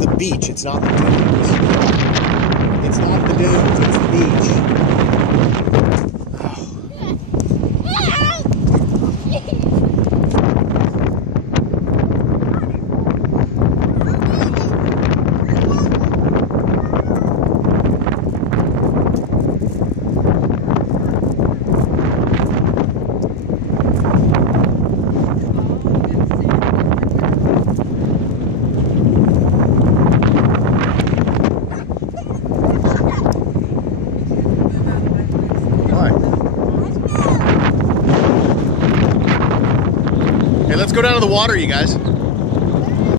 It's the beach, it's not the dunes. It's not the dunes, it's the beach. Hey, let's go down to the water, you guys.